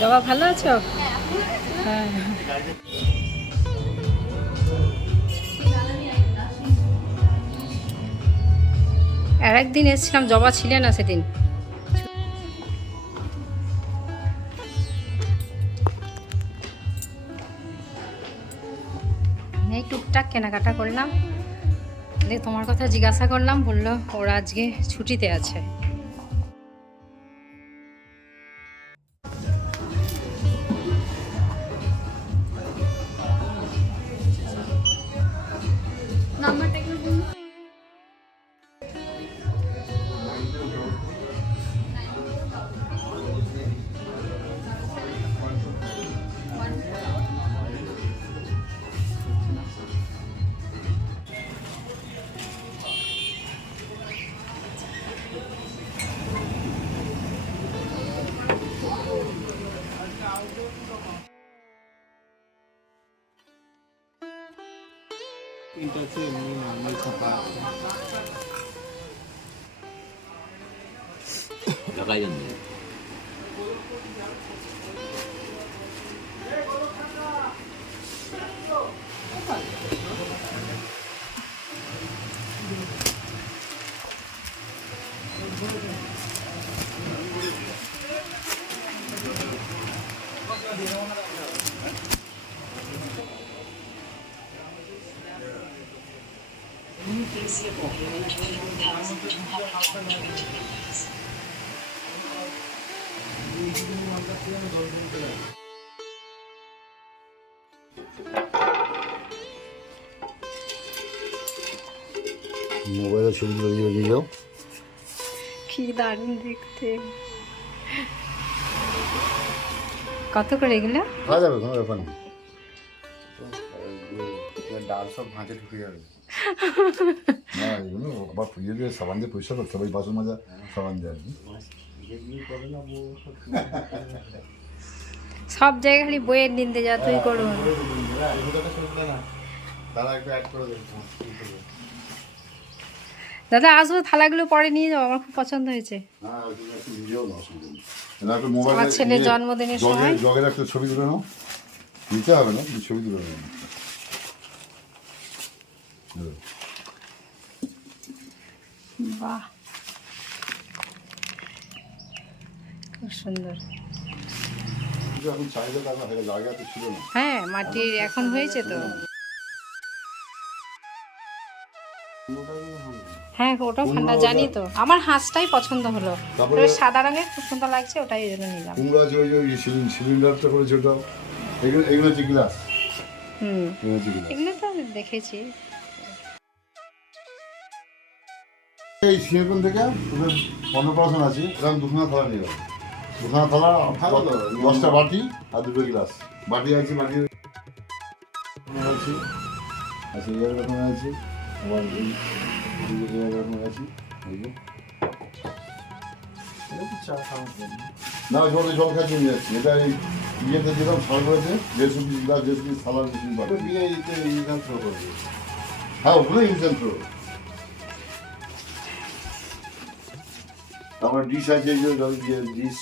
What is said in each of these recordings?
জবা ভালো আছো? হ্যাঁ, আর একদিন এসেছিলাম, জবা ছিলে না সেদিন। এই টুকটাক কেনাকাটা করলাম, তোমার কথা জিজ্ঞাসা করলাম, বললো ওরা আজকে ছুটিতে আছে। 나가야겠네. মোবাইলে ছবিগুলো দিয়ে যাও। কি দারুণ দেখতে। কত করে এগুলো? খাওয়া যাবে, কোনো ব্যাপার নেই। ডাল সব ভাঁজে ঢুকে যাবে না, এগুলো আবার পুজো দিয়ে সাবান দিয়ে পরিষ্কার করতে হবে, বাসন মাজা সাবান দিয়ে আর কি। সব জায়গায় খালি বইয়ের নিন্দে যা তুই করুন। দাদা আসবো, থালাগুলো পরে নিয়ে যাও, আমার খুব পছন্দ হয়েছে। আমার ছেলের জন্মদিনের সময় জগের একটা ছবি তুলে নাও, নিতে হবে না, ছবি তুলে নাও। বাহ, খুব সুন্দর। এখন চাহিদা টাকা হয়ে গেছে, আগে তো ছিল না। হ্যাঁ, মাটির এখন হয়েছে তো। হ্যাঁ, ওটাও ঠান্ডা জানি তো। আমার হাঁসটাই পছন্দ হলো, সাদা রঙের খুব সুন্দর লাগছে, ওটাই এই জন্য নিলাম। কুমড়া যে ওই সিলিন্ডারটা করেছে ওটা, এগুলো হচ্ছে গ্লাস। এগুলো তো দেখেছি। এই সিঙ্গাপুর থেকে ওদের অন্নপ্রাশন আছে, এরকম দুখানা থালা নিয়ে গেল, দুখানা থালা 10টা বাটি আর 2টো গ্লাস। বাটি আছে, বাটি আছে, আচ্ছা এরকম আছে, আবার এরকম আছে। না জলে জল খাইতে নিয়ে যাচ্ছি, এটা এই ইয়েতে দিলাম সার করেছে, 150 পিস গ্লাস, 150 পিস থালার মেশিন বাটি। হ্যাঁ, ওগুলো ইনসেন্ট থ্রো। আমার ডিশ আছে, ডিশ ডিশ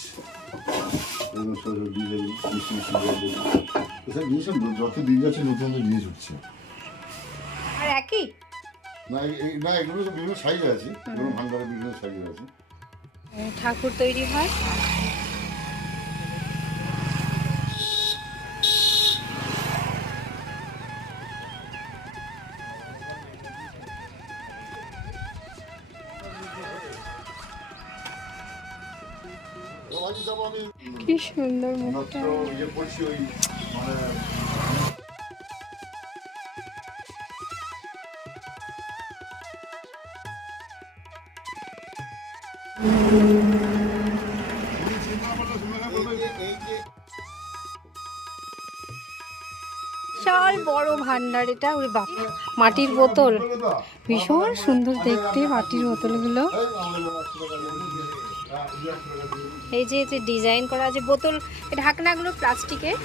আছে, জিনিস যত দিন যাচ্ছে নতুন নতুন জিনিস উঠছে। আর একই না না, এগুলো তো বিভিন্ন সাইজ আছে, এগুলো ভান্ডারে বিভিন্ন সাইজ আছে। ঠাকুর তৈরি হয়। কি সুন্দর মুখটা। ইয়ে করছি ওই মানে বিশাল বড় ভান্ডার এটা, ওরে বাপ, মাটির বোতল, ভীষণ সুন্দর দেখতে মাটির বোতলগুলো। এই যে ডিজাইন করা আছে বোতল, ঢাকনাগুলো প্লাস্টিকের,